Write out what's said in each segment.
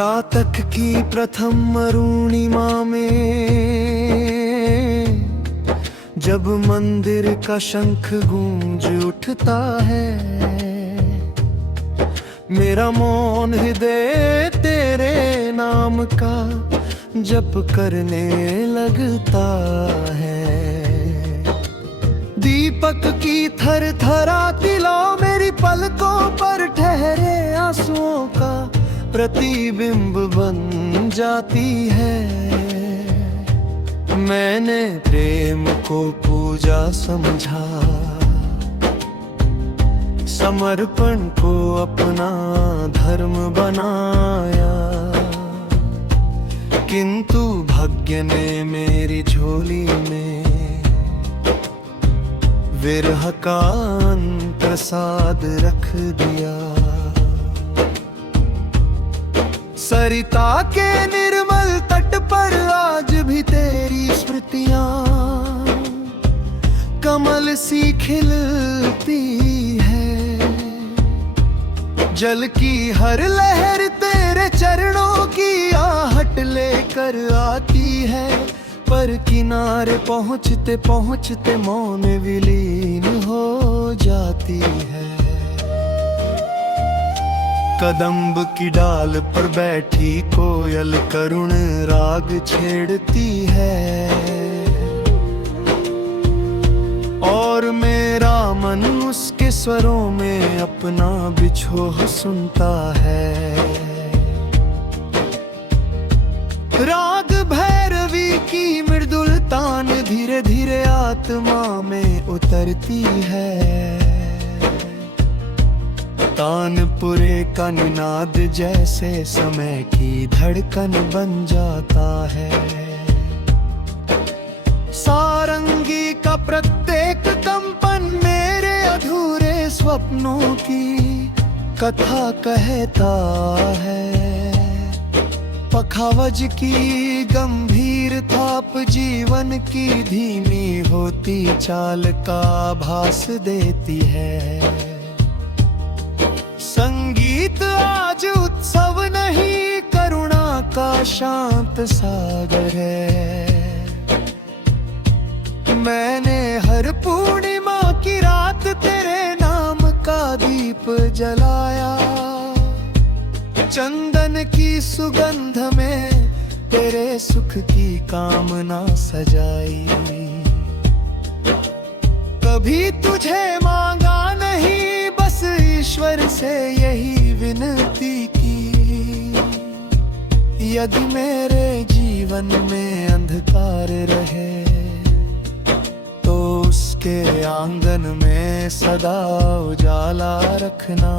रातक की प्रथम अरुणिमा में जब मंदिर का शंख गूंज उठता है, मेरा मौन हृदय तेरे नाम का जप करने लगता है। दीपक की थर थराती लौ मेरी पलकों पर ठहरे आंसुओं का प्रतिबिंब बन जाती है। मैंने प्रेम को पूजा समझा, समर्पण को अपना धर्म बनाया, किंतु भाग्य ने मेरी झोली में विरह का अंतरसाद रख दिया। सरिता के निर्मल तट पर आज भी तेरी स्मृतियां कमल सी खिलती है। जल की हर लहर तेरे चरणों की आहट लेकर आती है, पर किनारे पहुँचते पहुँचते मौन विलीन हो जाती है। कदम्ब की डाल पर बैठी कोयल करुण राग छेड़ती है, और मेरा मन उसके स्वरों में अपना बिछोह सुनता है। राग भैरवी की मृदुल तान धीरे धीरे आत्मा में उतरती है। तानपुरे का निनाद जैसे समय की धड़कन बन जाता है। सारंगी का प्रत्येक कंपन मेरे अधूरे स्वप्नों की कथा कहता है। पखावज की गंभीर थाप जीवन की धीमी होती चाल का भास देती है। संगीत आज उत्सव नहीं, करुणा का शांत सागर है। मैंने हर पूर्णिमा की रात तेरे नाम का दीप जलाया, चंदन की सुगंध में तेरे सुख की कामना सजाई। कभी तुझे मांगा नहीं, बस ईश्वर से यही विनती की, यदि मेरे जीवन में अंधकार रहे तो उसके आंगन में सदा उजाला रखना।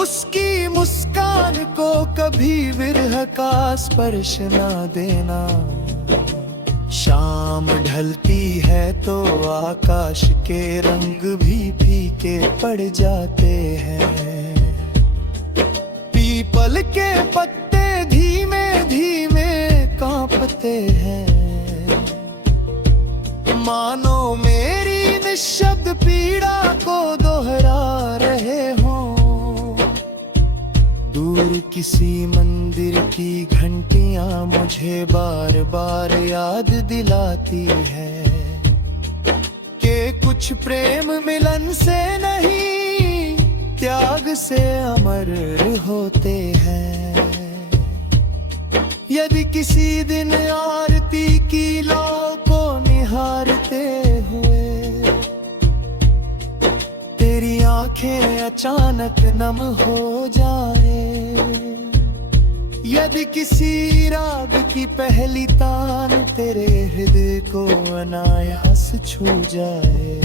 उसकी मुस्कान को कभी विरह का स्पर्श ना देना। शाम ढलती है तो आकाश के रंग भी फीके पड़ जाते हैं। पीपल के पत्ते धीमे धीमे कांपते हैं, मानो मेरी निःशब्द पीड़ा को दोहरा रहे हों। दूर किसी मंदिर की घंटियां मुझे बार बार याद दिलाती है कि कुछ प्रेम मिलन से नहीं, त्याग से अमर होते हैं। यदि किसी दिन आरती की लौ को निहारते हुए तेरी आंखें अचानक नम हो जाए, यदि किसी राग की पहली तान तेरे हृदय को अनायास छू जाए,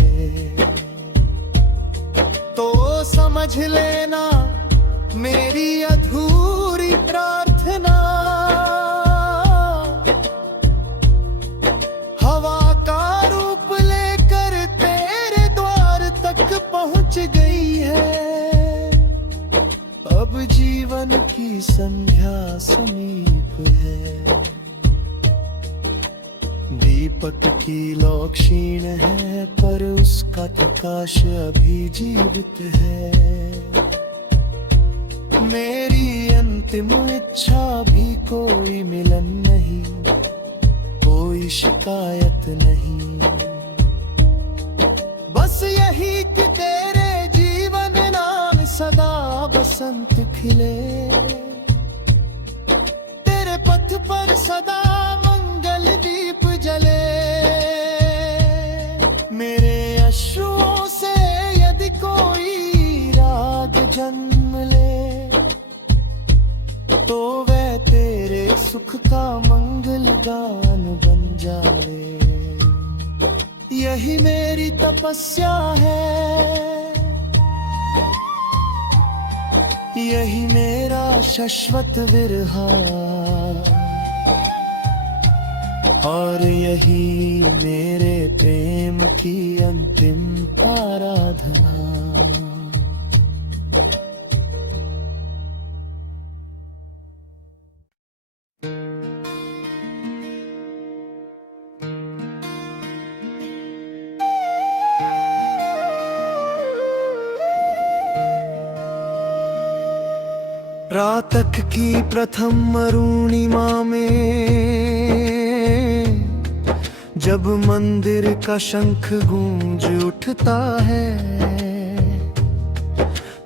तो समझ लेना मेरी अधूरी प्रार्थना हवा का रूप लेकर तेरे द्वार तक पहुंच गई है। अब जीवन की संध्या समीप है। दीपक की लौ क्षीण है पर उसका प्रकाश अभी जीवित है। मेरी अंतिम इच्छा भी कोई मिलन नहीं, कोई शिकायत नहीं, बस यही कि तेरे जीवन नाम सदा बसंत खिले, तेरे पथ पर सदा मंगल दीप जले। मेरे अश्रुओं से यदि कोई राग जन्म ले, तो वह तेरे सुख का मंगल गान बन जाए। यही मेरी तपस्या है, यही मेरा शाश्वत विरहा, और यही मेरे प्रेम की अंतिम आराधना। रातक की प्रथम अरुणिमा में जब मंदिर का शंख गूंज उठता है,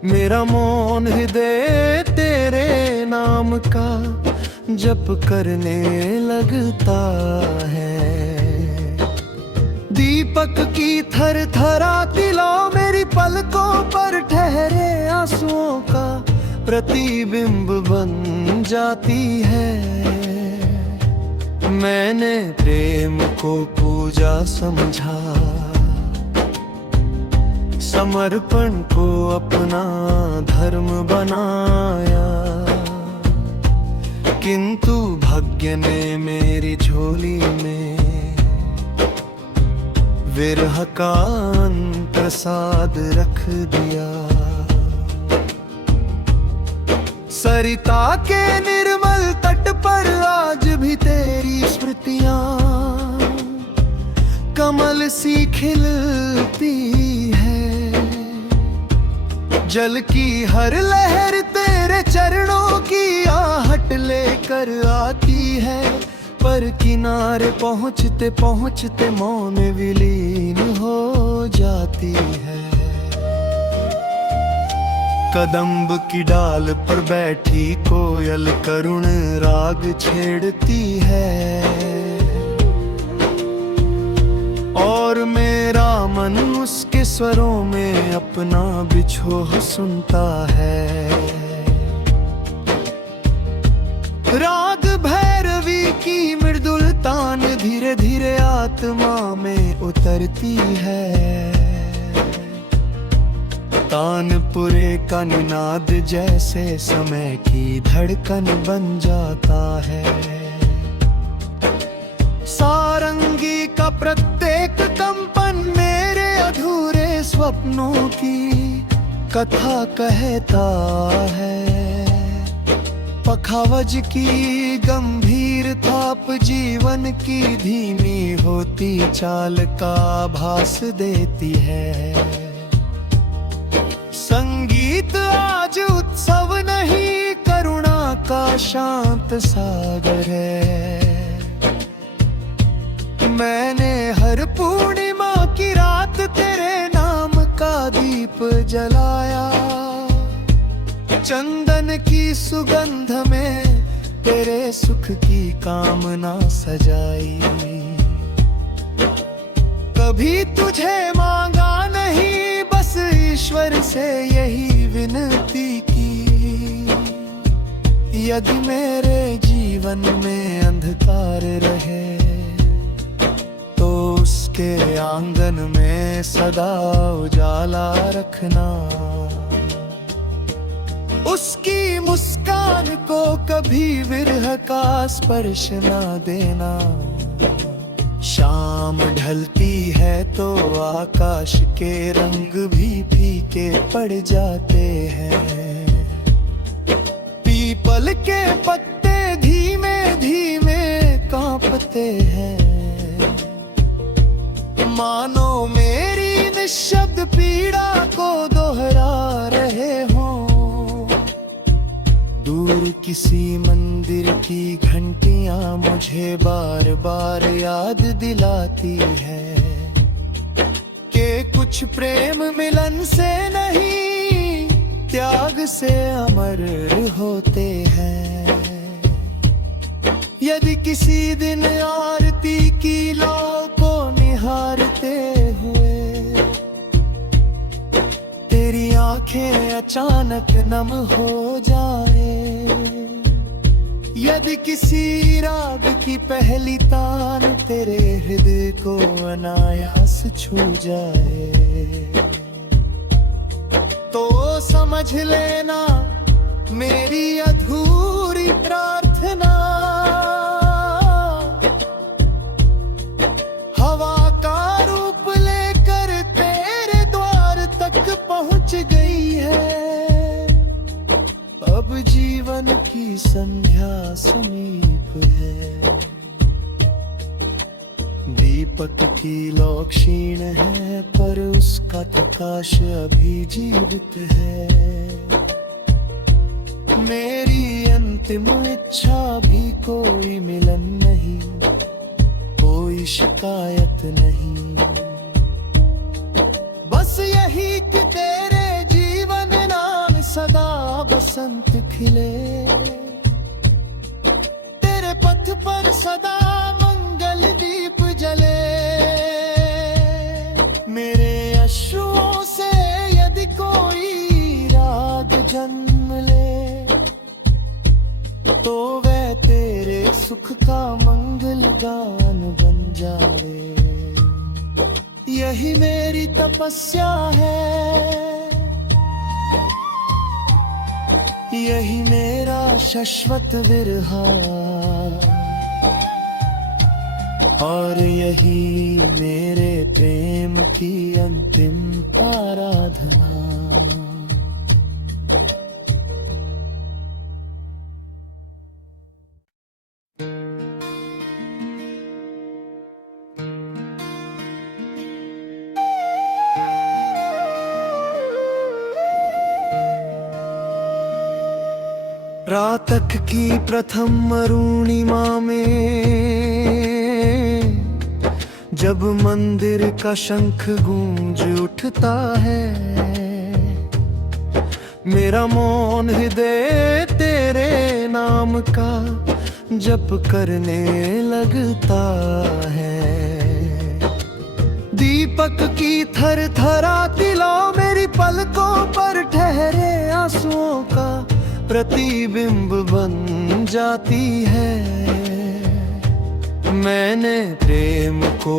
मेरा मौन हृदय तेरे नाम का जप करने लगता है। दीपक की थरथराती लौ मेरी पलकों पर ठहरे आंसुओं का प्रतिबिंब बन जाती है। मैंने प्रेम को पूजा समझा, समर्पण को अपना धर्म बनाया, किंतु भाग्य ने मेरी झोली में विरह का प्रसाद रख दिया। सरिता के निर्मल तट पर आज भी तेरी स्मृतियां कमल सी खिलती है। जल की हर लहर तेरे चरणों की आहट लेकर आती है, पर किनारे पहुँचते पहुँचते मौन विलीन हो जाती है। कदम्ब की डाल पर बैठी कोयल करुण राग छेड़ती है, और मेरा मन उसके स्वरों में अपना बिछोह सुनता है। राग भैरवी की मृदुल तान धीरे धीरे आत्मा में उतरती है। तानपुरे का निनाद जैसे समय की धड़कन बन जाता है। सारंगी का प्रत्येक कंपन मेरे अधूरे स्वप्नों की कथा कहता है। पखावज की गंभीर थाप जीवन की धीमी होती चाल का भास देती है। संगीत आज उत्सव नहीं, करुणा का शांत सागर है। मैंने हर पूर्णिमा की रात तेरे नाम का दीप जलाया। चंदन की सुगंध में तेरे सुख की कामना सजाई। कभी तुझे मांगा नहीं, बस ईश्वर से यही विनती की। यदि मेरे जीवन में अंधकार रहे, तो उसके आंगन में सदा उजाला रखना। उसकी मुस्कान को कभी विरह का स्पर्श न देना। शाम ढलती है तो आकाश के रंग भी फीके पड़ जाते हैं। पीपल के पत्ते धीमे धीमे कांपते हैं। मानो मेरी निःशब्द पीड़ा को दोहरा रहे हों। किसी मंदिर की घंटियां मुझे बार बार याद दिलाती है कि कुछ प्रेम मिलन से नहीं, त्याग से अमर होते हैं। यदि किसी दिन आरती की लौ को निहारते हुए तेरी आंखें अचानक नम हो जाए, यदि किसी राग की पहली तान तेरे हृदय को अनायास छू जाए, तो समझ लेना मेरी अधूरी प्रार्थना हवा का रूप लेकर तेरे द्वार तक पहुंच गई है। अब जीवन की संध्या समीप है, दीपक की लौ क्षीण है पर उसका प्रकाश अभी जीवित है। मेरी अंतिम इच्छा भी कोई मिलन नहीं, कोई शिकायत नहीं, बस यही कि तेरे जीवन नाम सदा बसंत खिले, तेरे पथ पर सदा मंगल दीप जले। मेरे अश्रुओं से यदि कोई राग जन्म ले, तो वह तेरे सुख का मंगल गान बन जाए। यही मेरी तपस्या है, यही मेरा शाश्वत विरहा, और यही मेरे प्रेम की अंतिम आराधना। रातक की प्रथम अरुणिमा में जब मंदिर का शंख गूंज उठता है, मेरा मौन हृदय तेरे नाम का जप करने लगता है। दीपक की थरथराती लौ मेरी पलकों पर ठहरे आंसुओं का प्रतिबिंब बन जाती है। मैंने प्रेम को